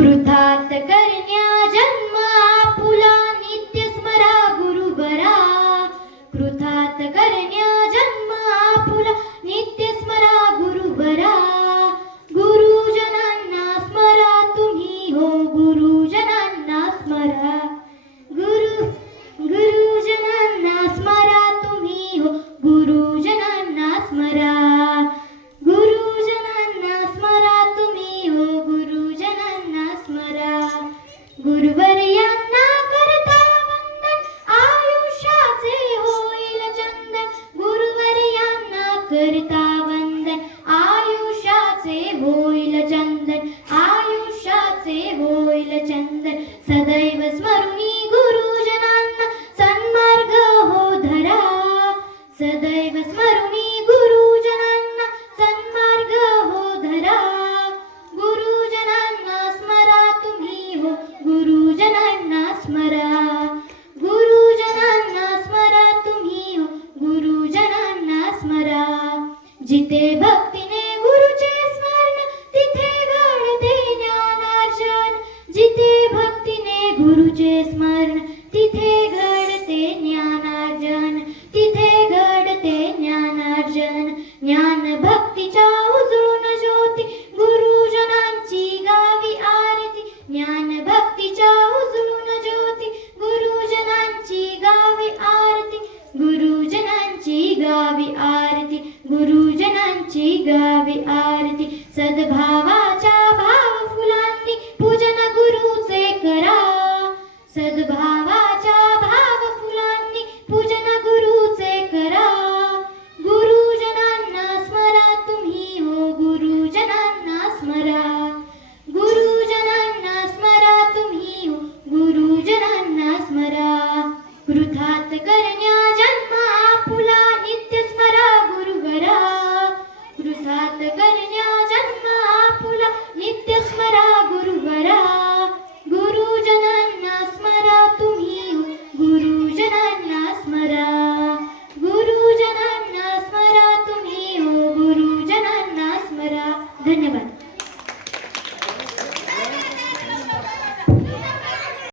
पृथात करण्या जन्म आपुला नित्य स्मरा गुरुबरा. पृथात करण्या जन्म आपुला नित्य स्मरा गुरुबरा. गुरुजनांना स्मरा तुम्ही हो गुरुजनांना स्मरा. गुरुजनांना स्मरा तुम्ही हो गुरुजनांना स्मरा. गुरुजनांना स्मरा तुम्ही हो गुरुजनांना स्मरा. गुरुवर्यांना करता वंदन आयुष्याचे होईल चंदन. गुरुवर्यांना करता वंदन आयुष्याचे होईल चंदन. आयुष्याचे होईल चंदन. सदैव स्मरुनी गुरुजनांना सन्मार्ग हो धरा. सदैव स्मरुनी गुरुजनांना सन्मार्ग हो धरा. गुरुजनांना स्मरा तुम्ही हो गुरुजनांना स्मरा. गुरुजनांना स्मरा तुम्ही हो गुरुजनांना स्मरा. जिथे भक्तीने गुरुचे स्मरण तिथे घडते ज्ञानार्जन. जिथे भक्तीने गुरुचे स्मरण तिथे घडते ज्ञानार्जन. तिथे घडते ज्ञानार्जन. ज्ञान भक्तीच्या उजळून ज्योती गुरुजनांची गावी आरती. ज्ञान भक्तीच्या उजळून ज्योती गुरुजनांची गावी आरती. गुरुजनांची गावी आरती. गुरुजनांची गावी आरती. सद्भावाच्या भाव फुलांनी पूजन गुरुचे करा. सद्भाव